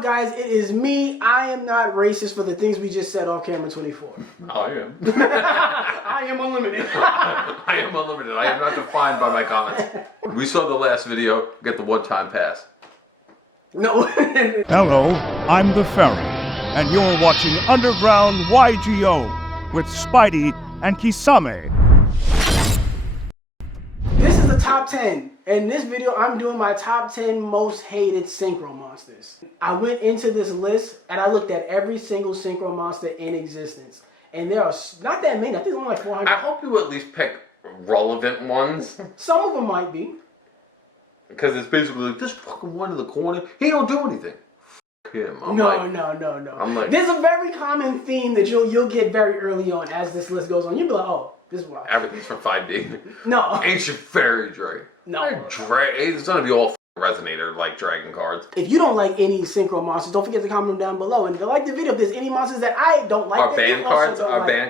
up, guys? It is me. I am not racist for the things we just said off camera 24. I am. I am unlimited. I am unlimited. I am not defined by my comments. We saw the last video. Get the one-time pass. No. Hello, I'm the Ferry, and you're watching Underground Yugioh with Spidey and Kisame. This is the top 10. In this video, I'm doing my top 10 most hated Synchro monsters. I went into this list and I looked at every single Synchro monster in existence. And there are not that many. I think it's only like 400. I hope you at least pick relevant ones. Some of them might be. Because it's basically like, this fucking one in the corner, he don't do anything. F him. No. I'm like, there's a very common theme that you'll get very early on as this list goes on. You'll be like, oh, this is what I... Everything's from 5D. No. Ancient Fairy Dragon. No. It's gonna be all Resonator like dragon cards. If you don't like any Synchro monsters, don't forget to comment them down below. And if you like the video, if there's any monsters that I don't like... Are ban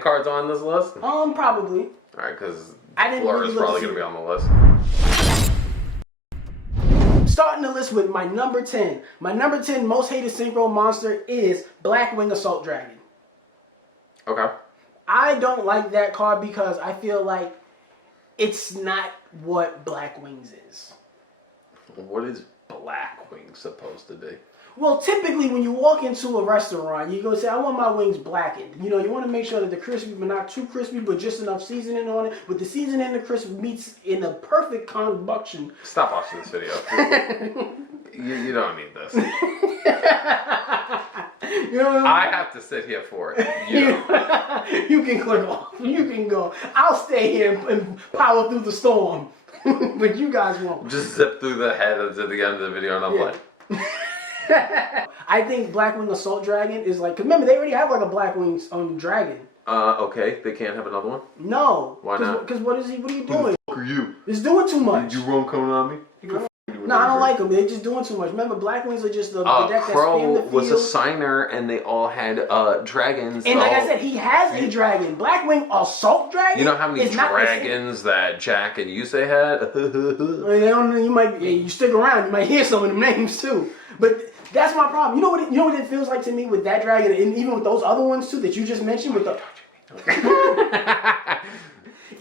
cards on this list? Probably. Alright, because really Fleur is probably gonna be on the list. Starting the list with my number 10. My number 10 most hated Synchro monster is Blackwing Assault Dragon. Okay. I don't like that card because I feel like it's not what Blackwings is. What is Blackwing supposed to be? Well, typically when you walk into a restaurant, you go say, I want my wings blackened. You know, you want to make sure that the crispy, but not too crispy, but just enough seasoning on it. But the seasoning and the crisp meets in a perfect combustion. Stop watching this video. you don't need this. You know what I mean? I have to sit here for it. You can click off. You can go. I'll stay here and power through the storm. But you guys won't. Just zip through the head at the end of the video and I'm like... I think Blackwing Assault Dragon is like... Cause remember, they already have like a Blackwing dragon. Okay. They can't have another one? No. Why not? Because what are you doing? Who the fuck are you? It's doing too much. You wrong coming on me? No, I don't like them. They're just doing too much. Remember, Blackwings are just the deck that Crow spam the field. was a signer, and they all had dragons. And like I said, he has a dragon. Blackwing Assault Dragon. You know how many dragons that Jack and Yusei had? You stick around, you might hear some of them names too. But that's my problem. You know what it feels like to me with that dragon, and even with those other ones too that you just mentioned with the.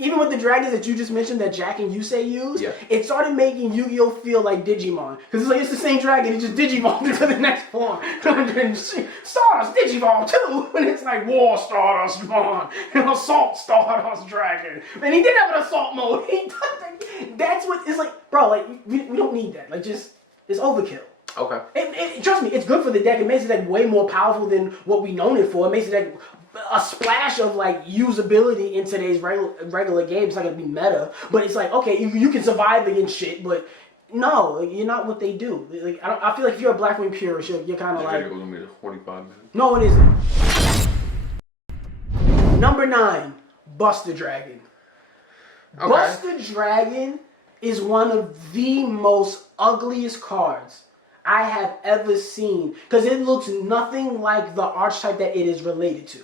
Even with the dragons that you just mentioned that Jack and Yusei use, it started making Yu-Gi-Oh feel like Digimon. Because it's like, it's the same dragon, it just Digivolved into the next form. Stardust Digivolve too! And it's like, War Stardust Mon, Assault Stardust Dragon. And he did have an assault mode. That's what, it's like, bro, like, we don't need that. Like, just, it's overkill. Okay. Trust me, it's good for the deck. It makes the deck way more powerful than what we known it for. It makes the deck a splash of like usability in today's regular games. It's not gonna be meta, but it's like, okay, you can survive against shit, but no, like, you're not what they do. Like I feel like if you're a Blackwing purist, you're kind of like. 45 minutes. No, it isn't. Number 9, Buster Dragon. Okay. Buster Dragon is one of the most ugliest cards I have ever seen because it looks nothing like the archetype that it is related to.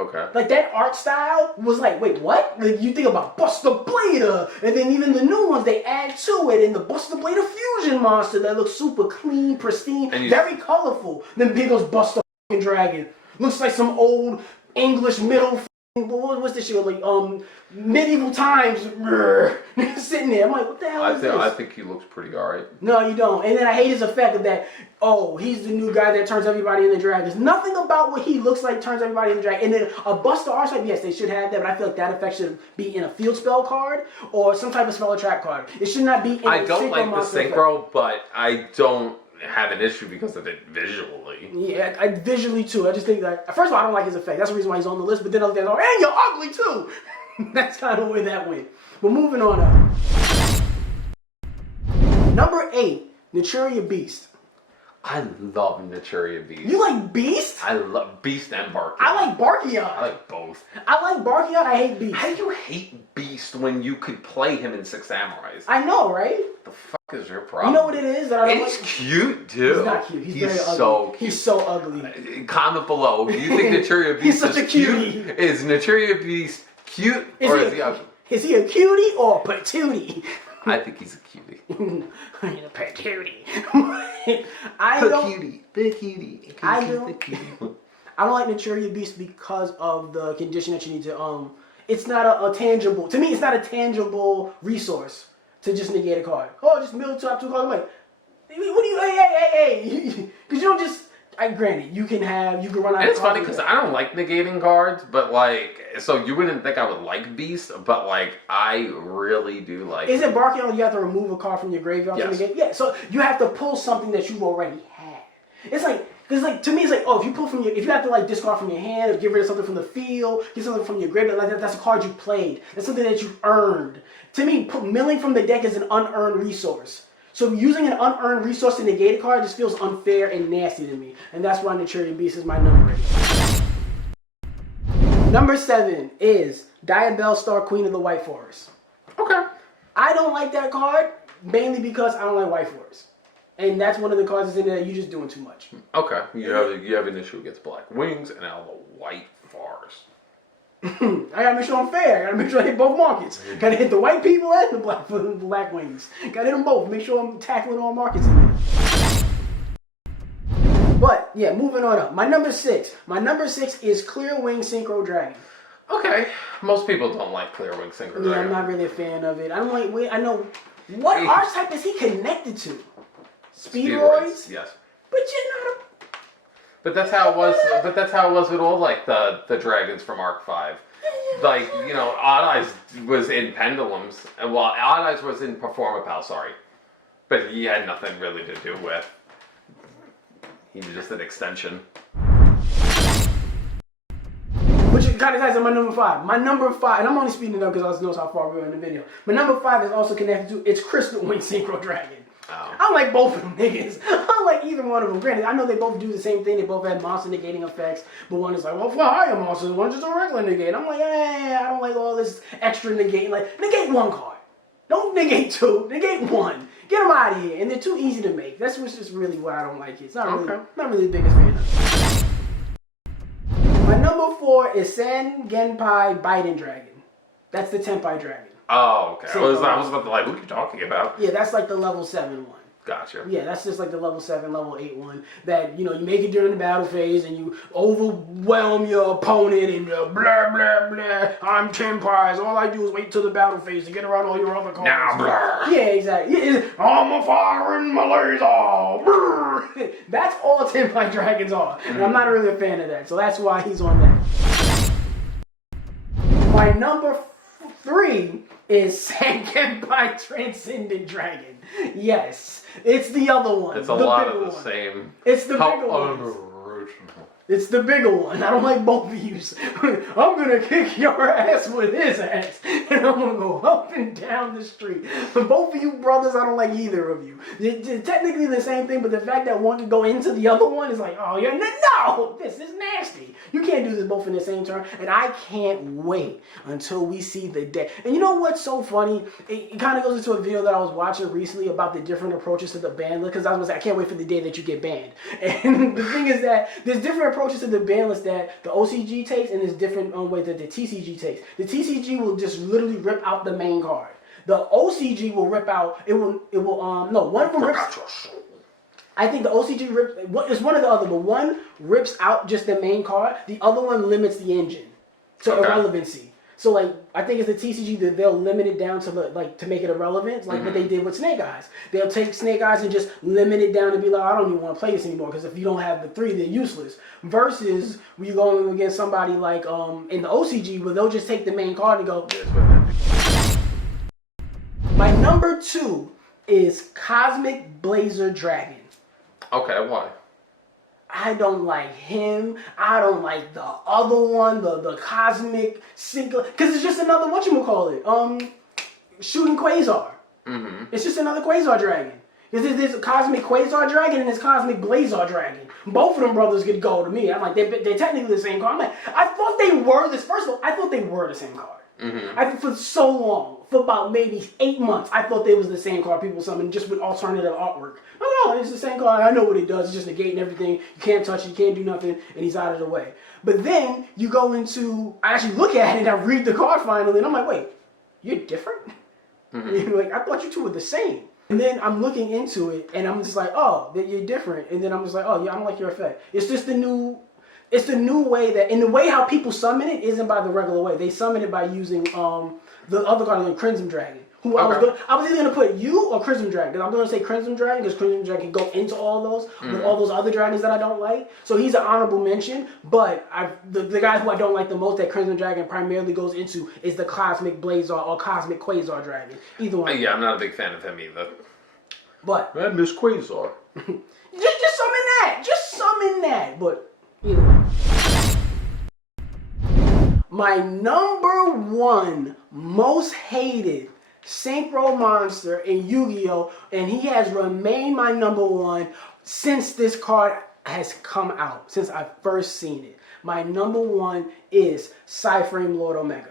Okay. Like that art style was like, wait, what? Like you think about Buster Blader, and then even the new ones they add to it, and the Buster Blader fusion monster that looks super clean, pristine, very colorful. Then big goes Buster Dragon. Looks like some old English middle. What's this shit like? Medieval times, sitting there. I'm like, what the hell is this? I think he looks pretty alright. No, you don't. And then I hate his effect of that. Oh, he's the new guy that turns everybody into dragons. Nothing about what he looks like turns everybody into dragons. And then a Buster archetype, yes, they should have that, but I feel like that effect should be in a field spell card or some type of spell attract card. It should not be in I don't like the Synchro, but I don't have an issue because of it visually. Yeah, visually too. I just think that, first of all, I don't like his effect. That's the reason why he's on the list. But then other things, and you're ugly too. That's kind of where that went. But moving on up. Number 8, Nuria Beast. I love Nuria Beast. You like Beast? I love Beast and Barkion. I like Barkion. I like both. I like Barkion. I hate Beast. How do you hate Beast when you could play him in 6 Samurais? I know, right? The fuck is your problem? You know what it is? That I don't like? Cute too. He's not cute. He's very ugly. So cute. He's so ugly. Comment below. Do you think Nuria Beast He's such is a cutie. cute? Is Nuria Beast cute or is he ugly? Is he a cutie or a patootie? I think he's a cutie. He's a pet cutie. Cutie. The cutie. I don't like Nuria Beast because of the condition that you need to, it's not a tangible, to me it's not a tangible resource to just negate a card. Oh, just mill top 2 cards. I'm like, what do you, hey. Because you don't just, granted, you can run out of cards. And it's funny because I don't like negating cards, but like, so you wouldn't think I would like Beast, but like, I really do like Is it Barkion you have to remove a card from your graveyard to Yes. negate? Yeah, so you have to pull something that you already had. It's like, because like, to me it's like, oh, if you have to like discard from your hand, or get rid of something from the field, get something from your graveyard, like that's a card you played. That's something that you earned. To me, milling from the deck is an unearned resource. So using an unearned resource to negate a card just feels unfair and nasty to me. And that's why Nuria Beast is my number 8. Number 7 is Diabell, Star Queen of the White Forest. Okay. I don't like that card, mainly because I don't like White Forest. And that's one of the cards that's in there that you're just doing too much. Okay. You have an issue against Blackwings and now the White Forest. I gotta make sure I'm fair. I gotta make sure I hit both markets. Gotta hit the white people and the Blackwings. Gotta hit them both. Make sure I'm tackling all markets in there. But yeah, moving on up. My number 6. My number 6 is Clearwing Synchro Dragon. Okay. Most people don't like Clearwing Synchro Yeah, Dragon. I'm not really a fan of it. I don't like. I know what archetype is he connected to? Speedroids? Yes. But you're not a. But that's how it was. But that's how it was with all like the dragons from Arc 5. Like, you know, Odd Eyes was in Pendulums, and well, Odd Eyes was in Performapal. Sorry, but he had nothing really to do with. He was just an extension. Which kind of ties to my number 5. My number 5, and I'm only speeding it up because I know how far we are in the video. My number 5 is also connected to its Crystal Wing Synchro Dragon. Oh. I don't like both of them niggas. I don't like either one of them. Granted, I know they both do the same thing. They both have monster negating effects. But one is like, well, fly higher monsters. One's just a regular negate. I'm like, I don't like all this extra negating. Like, negate one card. Don't negate 2. Negate 1. Get them out of here. And they're too easy to make. That's what's just really why I don't like it. It's not really the biggest fan of it. My number 4 is Senpai Biden Dragon. That's the Senpai Dragon. Oh, okay. I was about to like, who are you talking about? Yeah, that's like the level 7 one. Gotcha. Yeah, that's just like the level 7, level 8 one that, you know, you make it during the battle phase and you overwhelm your opponent and blah, blah, blah. I'm Senpai. All I do is wait till the battle phase to get around all your other cards. Now, blah. Yeah, exactly. I'm a firing my laser. Brr. That's all Senpai Dragons are. And I'm not really a fan of that. So that's why he's on that. My number 3 is Senpai Transcendent Dragon. Yes, it's the other one. It's a lot of the same. It's the bigger one. It's the bigger one. I don't like both of you. I'm gonna kick your ass with his ass, and I'm gonna go up and down the street. But both of you brothers, I don't like either of you. It's technically the same thing, but the fact that one can go into the other one is like, oh, no, this is nasty. You can't do this both in the same turn, and I can't wait until we see the deck. And you know what's so funny? It kind of goes into a video that I was watching recently about the different approaches to the ban list, because I was like, I can't wait for the day that you get banned. And the thing is that there's different approaches to the ban list that the OCG takes, and there's different ways that the TCG takes. The TCG will just literally rip out the main card. The OCG will rip out, one of them rips. I think the OCG rips, it's one or the other, but one rips out just the main card, the other one limits the engine to irrelevancy. So like, I think it's the TCG that they'll limit it down to to make it irrelevant, like what they did with Snake Eyes. They'll take Snake Eyes and just limit it down to be like, I don't even want to play this anymore because if you don't have the 3, they're useless. Versus when you go against somebody like in the OCG where they'll just take the main card and go. My number 2 is Cosmic Blazer Dragon. Okay, why? I don't like him. I don't like the other one, the Cosmic Synchro, because it's just another whatchamacallit, shooting Quasar. It's just another Quasar Dragon. There's a Cosmic Quasar Dragon and there's Cosmic Blazar Dragon. Both of them brothers could go to me. I'm like, they're technically the same card. I'm like, I thought they were this. First of all, I thought they were the same card. For so long, for about maybe 8 months, I thought they was the same card people summoned just with alternative artwork. No, it's the same card. I know what it does. It's just negating everything. You can't touch it. You can't do nothing. And he's out of the way. But then you go into, I actually look at it and I read the card finally and I'm like, wait, you're different? Like, I thought you two were the same. And then I'm looking into it, and I'm just like, oh, that you're different. And then I'm just like, oh, yeah, I don't like your effect. It's just the new way that, and the way how people summon it isn't by the regular way. They summon it by using the other card, like Crimson Dragon. Who I was either gonna put you or Crimson Dragon. I'm gonna say Crimson Dragon because Crimson Dragon can go into all those with all those other dragons that I don't like. So he's an honorable mention. But the guy who I don't like the most that Crimson Dragon primarily goes into is the Cosmic Blazar or Cosmic Quasar Dragon. Either one. Yeah, I'm not a big fan of him either. But I miss Quasar. just summon that. Just summon that. But either way. My number one most hated Synchro monster in Yu-Gi-Oh! And he has remained my number one since this card has come out, since I first seen it. My number one is Cyframe Lord Omega.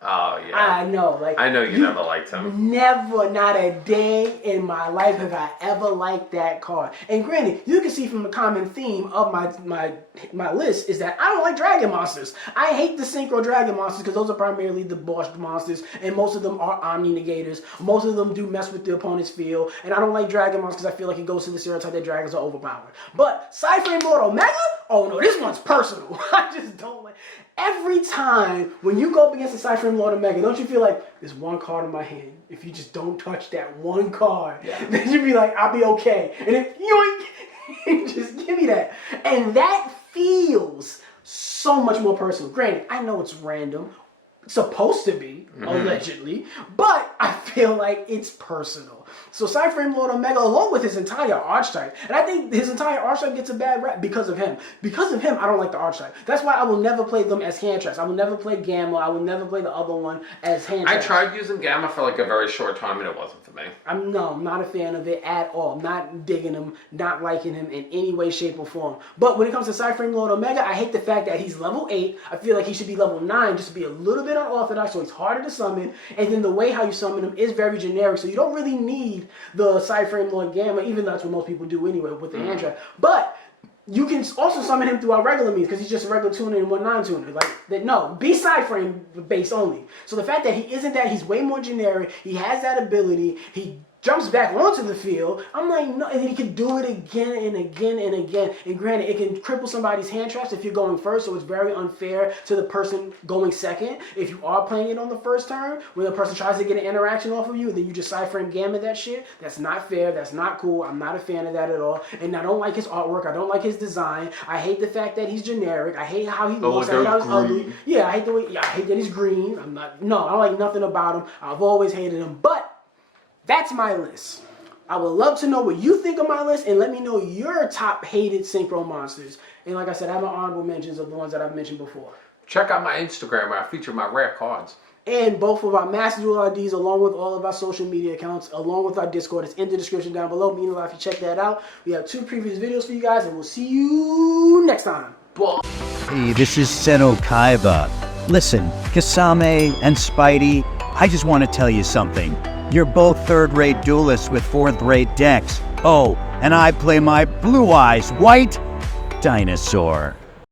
Oh, yeah. I know. Like, I know you never liked him. Never, not a day in my life have I ever liked that card. And granted, you can see from the common theme of my list is that I don't like dragon monsters. I hate the Synchro dragon monsters because those are primarily the boss monsters, and most of them are Omni Negators. Most of them do mess with the opponent's field, and I don't like dragon monsters because I feel like it goes to the stereotype that dragons are overpowered. But Cyframe Lord Omega? Oh no, this one's personal. I just don't like. Every time when you go up against the Cyframe Lord Omega, don't you feel like there's one card in my hand? If you just don't touch that one card, then you'd be like, I'll be okay. And if you just give me that. And that feels so much more personal. Granted, I know it's random. It's supposed to be, allegedly. But I feel like it's personal. So Cyframe Lord Omega, along with his entire archetype, and I think his entire archetype gets a bad rap because of him. Because of him, I don't like the archetype. That's why I will never play them as hand traps. I will never play Gamma. I will never play the other one as hand traps. I tried using Gamma for like a very short time, and it wasn't for me. I'm not a fan of it at all. I'm not digging him, not liking him in any way, shape, or form. But when it comes to Cyframe Lord Omega, I hate the fact that he's level 8. I feel like he should be level 9 just to be a little bit unorthodox, so he's harder to summon. And then the way how you summon him is very generic, so you don't really need the Cyframe Lord Gamma, even though that's what most people do anyway with the hand trap. But you can also summon him through our regular means because he's just a regular tuner and 1/9 tuner. Like that, no, be Cyframe base only. So the fact that he isn't that, he's way more generic. He has that ability. He jumps back onto the field. I'm like, no, and he can do it again and again and again. And granted, it can cripple somebody's hand traps if you're going first, so it's very unfair to the person going second. If you are playing it on the first turn, when the person tries to get an interaction off of you, and then you just Cyframe Gamma that shit, that's not fair, that's not cool. I'm not a fan of that at all. And I don't like his artwork, I don't like his design. I hate the fact that he's generic. I hate how he looks, I hate how he's ugly. Yeah, I hate the way, I hate that he's green. I don't like nothing about him. I've always hated him. But that's my list. I would love to know what you think of my list, and let me know your top hated Synchro monsters. And like I said, I have my honorable mentions of the ones that I've mentioned before. Check out my Instagram where I feature my rare cards. And both of our Master Duel IDs, along with all of our social media accounts, along with our Discord. It's in the description down below. Meanwhile, if you check that out, we have 2 previous videos for you guys, and we'll see you next time. Bye. Hey, this is Seno Kaiba. Listen, Kisame and Spidey, I just want to tell you something. You're both third-rate duelists with fourth-rate decks. Oh, and I play my Blue Eyes White Dinosaur.